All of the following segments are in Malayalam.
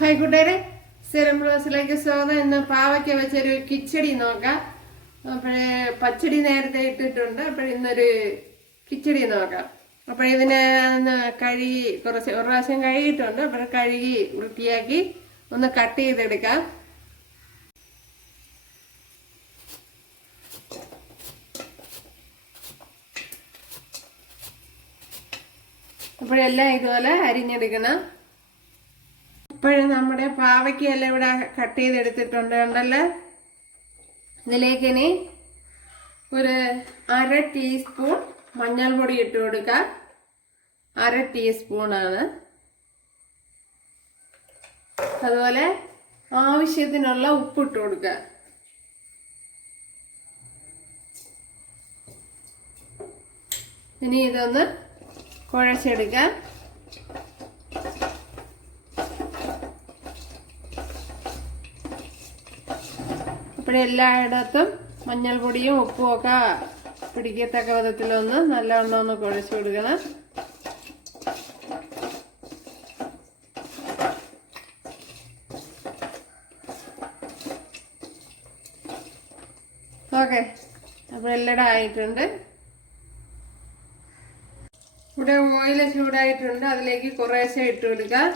ഹായ് കൂട്ടുകാരെ, സ്ഥിരം ബ്ലോസിലേക്ക് സ്വാഗതം. ഇന്ന് പാവയ്ക്ക വെച്ചൊരു കിച്ചടി നോക്കാം. അപ്പോഴേ പച്ചടി നേരത്തെ ഇട്ടിട്ടുണ്ട്. അപ്പോഴിന്നൊരു കിച്ചടി നോക്കാം. ഇതിനെ കഴുകി ഒരു പ്രാവശ്യം കഴുകിയിട്ടുണ്ട്. കഴുകി വൃത്തിയാക്കി ഒന്ന് കട്ട് ചെയ്തെടുക്കാം. അപ്പോഴെല്ലാം ഇതുപോലെ അരിഞ്ഞെടുക്കണം. ഇപ്പോഴും നമ്മുടെ പാവയ്ക്കെല്ലാം ഇവിടെ കട്ട് ചെയ്തെടുത്തിട്ടുണ്ട് കണ്ടല്ലോ. ഇതിലേക്ക് ഇനി ഒരു 1/2 ടീസ്പൂൺ മഞ്ഞൾപ്പൊടി ഇട്ട് കൊടുക്കാം. 1/2 ടീസ്പൂണാണ്. അതുപോലെ ആവശ്യത്തിനുള്ള ഉപ്പിട്ട് കൊടുക്കുക. ഇനി ഇതൊന്ന് കുഴച്ചെടുക്കാം. എല്ലായിടത്തും മഞ്ഞൾപ്പൊടിയും ഉപ്പും ഒക്കെ പിടിക്കത്തക്ക വിധത്തിലൊന്ന് നല്ലവണ്ണം ഒന്ന് കുഴച്ചു കൊടുക്കണം. ഓക്കെ, അപ്പോൾ എല്ലാം ആയിട്ടുണ്ട്. ഇവിടെ ഓയിൽ ചൂടായിട്ടുണ്ട്. അതിലേക്ക് കുറേശ്ശെ ഇട്ട് കൊടുക്കാം.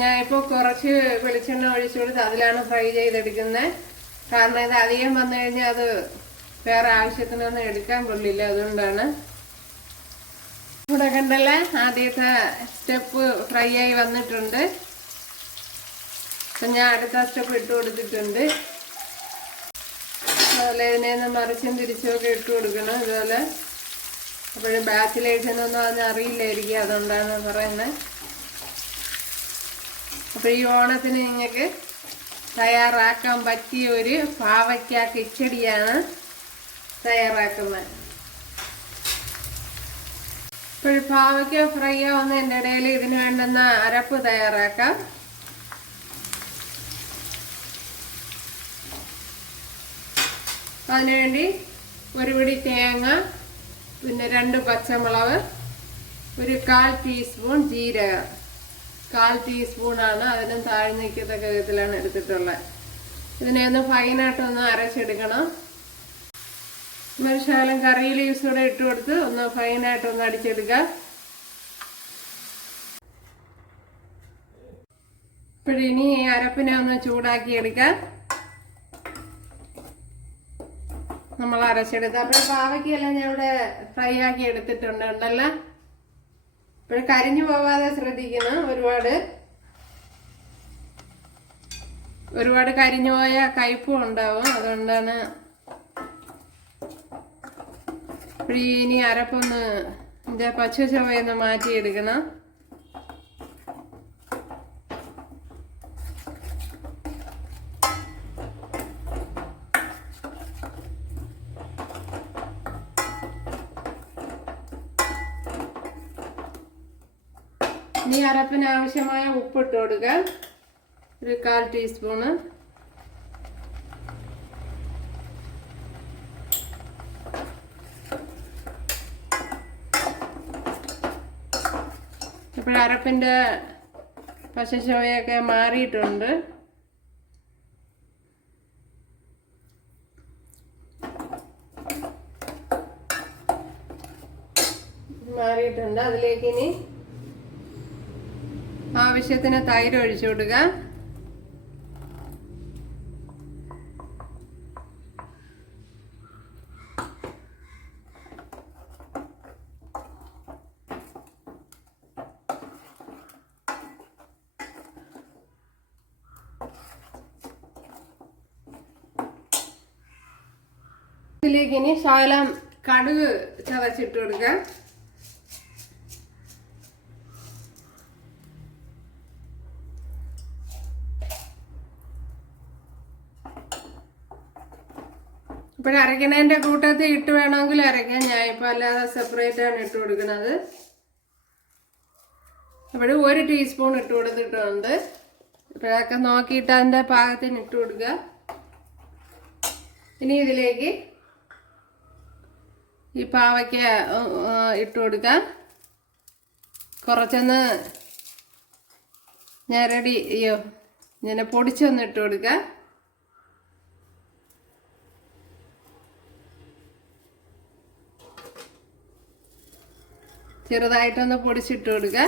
ഞാനിപ്പോൾ കുറച്ച് വെളിച്ചെണ്ണ ഒഴിച്ചു കൊടുത്ത് അതിലാണ് ഫ്രൈ ചെയ്തെടുക്കുന്നത്. കാരണം ഇത് അധികം വന്നു കഴിഞ്ഞാൽ അത് വേറെ ആവശ്യത്തിനൊന്നും എടുക്കാൻ കൊള്ളില്ല. അതുകൊണ്ടാണ്. ഇവിടെ കണ്ടല്ലേ, ആദ്യത്തെ സ്റ്റെപ്പ് ഫ്രൈ ആയി വന്നിട്ടുണ്ട്. അപ്പം ഞാൻ അടുത്ത സ്റ്റെപ്പ് ഇട്ട് കൊടുത്തിട്ടുണ്ട്. അതുപോലെ ഇതിനെ മറിച്ചും തിരിച്ചുമൊക്കെ ഇട്ട് കൊടുക്കണം ഇതുപോലെ. അപ്പോഴും ബാച്ചിലേഴ്സിനൊന്നും അതിന് അറിയില്ലായിരിക്കും. അതുകൊണ്ടാണ് പറയുന്നത്. അപ്പോൾ ഈ ഓണത്തിന് നിങ്ങൾക്ക് തയ്യാറാക്കാൻ പറ്റിയ ഒരു പാവയ്ക്ക കിച്ചടിയാണ് തയ്യാറാക്കുന്നത്. ഇപ്പോൾ പാവയ്ക്ക ഫ്രൈ ആവുന്നതിൻ്റെ ഇടയിൽ ഇതിന് വേണ്ടുന്ന അരപ്പ് തയ്യാറാക്കാം. അതിനുവേണ്ടി ഒരു പിടി തേങ്ങ, പിന്നെ 2 പച്ചമുളക്, ഒരു 1/4 ടീസ്പൂൺ ജീരകം, 1/4 ടീസ്പൂണാണ്. അതിനും താഴ്ന്നു നിൽക്കത്തക്ക വിധത്തിലാണ് എടുത്തിട്ടുള്ളത്. ഇതിനെ ഒന്ന് ഫൈനായിട്ടൊന്ന് അരച്ചെടുക്കണം. ഒരു ശകലം കറി ലീവ്സ് കൂടെ ഇട്ട് കൊടുത്ത് ഒന്ന് ഫൈനായിട്ടൊന്ന് അടിച്ചെടുക്കുക. ഇപ്പോഴിനി ഈ അരപ്പിനെ ഒന്ന് ചൂടാക്കി എടുക്കാം. നമ്മൾ അരച്ചെടുത്ത് അപ്പോൾ പാവയ്ക്കെല്ലാം ഞാൻ ഇവിടെ ഫ്രൈ ആക്കി എടുത്തിട്ടുണ്ട് ഉണ്ടല്ലോ. ഇപ്പോഴും കരിഞ്ഞു പോവാതെ ശ്രദ്ധിക്കണം. ഒരുപാട് കരിഞ്ഞു പോയ കയ്പും ഉണ്ടാവും. അതുകൊണ്ടാണ്. ഇനി അരപ്പൊന്ന് ഇതിൻ്റെ പച്ച ചുവയൊന്ന് മാറ്റിയെടുക്കണം. ഇനി അരപ്പിന് ആവശ്യമായ ഉപ്പിട്ട് കൊടുക്കുക. ഒരു 1/4 ടീസ്പൂണ്. ഇപ്പോൾ അരപ്പിൻ്റെ പച്ചച്ചുവയൊക്കെ മാറിയിട്ടുണ്ട്. അതിലേക്ക് ഇനി ആവശ്യത്തിന് തൈര് ഒഴിച്ചു കൊടുക്കുക. ഇതിലേക്ക് ഇനി ശകലം കടുക് ചതച്ചിട്ട് കൊടുക്കുക. ഇപ്പോൾ അരയ്ക്കണതിൻ്റെ കൂട്ടത്തിൽ ഇട്ട് വേണമെങ്കിൽ അരയ്ക്കാം. ഞാനിപ്പോൾ അല്ലാതെ സെപ്പറേറ്റാണ് ഇട്ട് കൊടുക്കുന്നത്. അപ്പോൾ 1 ടീസ്പൂൺ ഇട്ട് കൊടുത്തിട്ടുണ്ട്. ഇപ്പോഴൊക്കെ നോക്കിയിട്ട് അതിൻ്റെ പാകത്തിന് ഇട്ട് കൊടുക്കുക. ഇനി ഇതിലേക്ക് ഈ പാവയ്ക്ക ഇട്ട് കൊടുക്കാം. കുറച്ചൊന്ന് ഞരടി ഇങ്ങനെ പൊടിച്ചൊന്ന് ഇട്ട് കൊടുക്കാം. ചെറുതായിട്ടൊന്ന് പൊടിച്ചിട്ട് കൊടുക്കുക.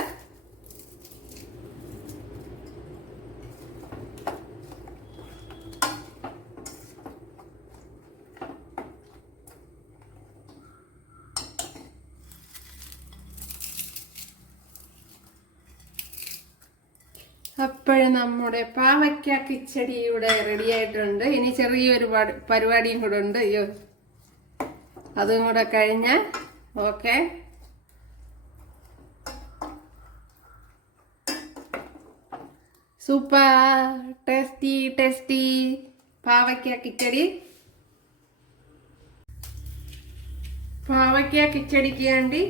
അപ്പോഴും നമ്മുടെ പാവയ്ക്ക കിച്ചടി ഇവിടെ റെഡി ആയിട്ടുണ്ട്. ഇനി ചെറിയൊരു പരിപാടിയും കൂടെ ഉണ്ട്. അതും കൂടെ കഴിഞ്ഞാൽ ഓക്കെ. സൂപ്പർ ടേസ്റ്റി ടേസ്റ്റി പാവയ്ക്ക കിച്ചടി. പാവയ്ക്ക കിച്ചടിക്ക് വേണ്ടി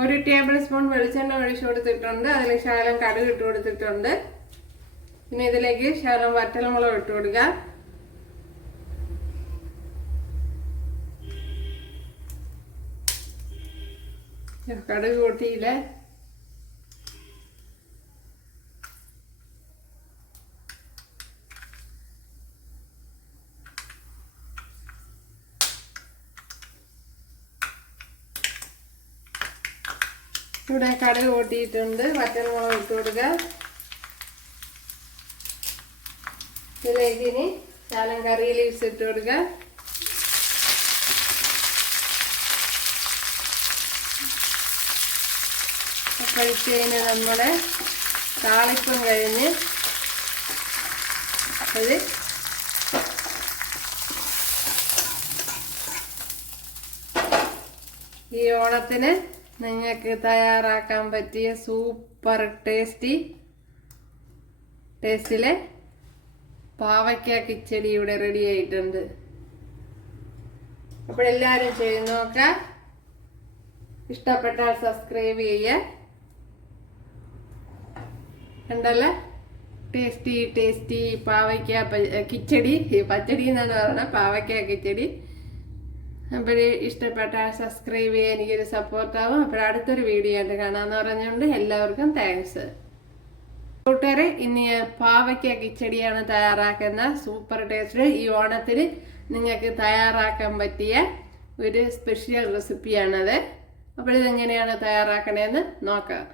1 ടേബിൾ സ്പൂൺ വെളിച്ചെണ്ണ ഒഴിച്ചു കൊടുത്തിട്ടുണ്ട്. അതിൽ ശകലം കടുക് ഇട്ട് കൊടുത്തിട്ടുണ്ട്. പിന്നെ ഇതിലേക്ക് ശകലം വറ്റൽമുളക് ഇട്ട് കൊടുക്കുക. കടുക് കൂട്ടിയില്ല. ഇവിടെ കടുക് കൂട്ടിയിട്ടുണ്ട്. വറ്റൽമുളക് ഇട്ട് കൊടുക്കുക. ഇതിലേക്ക് ഇനി ശകലം കറി ലീവ്സ് ഇട്ട് കൊടുക്കുക. അപ്പോഴത്തേന് നമ്മുടെ താളിപ്പം കഴിഞ്ഞ് ഇത് ഈ ഓണത്തിന് നിങ്ങൾക്ക് തയ്യാറാക്കാൻ പറ്റിയ സൂപ്പർ ടേസ്റ്റിലെ പാവയ്ക്ക കിച്ചടി ഇവിടെ റെഡി ആയിട്ടുണ്ട്. അപ്പോൾ എല്ലാവരും ചെയ്ത് നോക്കാം. ഇഷ്ടപ്പെട്ടാൽ സബ്സ്ക്രൈബ് ചെയ്യുക. കണ്ടല്ലോ ടേസ്റ്റി പാവയ്ക്ക കിച്ചടി. പച്ചടി എന്നാണ് പറയുന്നത്, പാവയ്ക്ക കിച്ചടി. അപ്പോൾ ഇഷ്ടപ്പെട്ടാൽ സബ്സ്ക്രൈബ് ചെയ്യാൻ എനിക്കൊരു സപ്പോർട്ടാവും. അപ്പോൾ അടുത്തൊരു വീഡിയോ ആയിട്ട് കാണാമെന്ന് പറഞ്ഞുകൊണ്ട് എല്ലാവർക്കും താങ്ക്സ്. കൂട്ടുകാരെ, ഇനി പാവയ്ക്ക കിച്ചടിയാണ് തയ്യാറാക്കുന്ന സൂപ്പർ ടേസ്റ്റ്. ഈ ഓണത്തിന് നിങ്ങൾക്ക് തയ്യാറാക്കാൻ പറ്റിയ ഒരു സ്പെഷ്യൽ റെസിപ്പിയാണത്. അപ്പോൾ ഇതെങ്ങനെയാണ് തയ്യാറാക്കണേന്ന് നോക്കാം.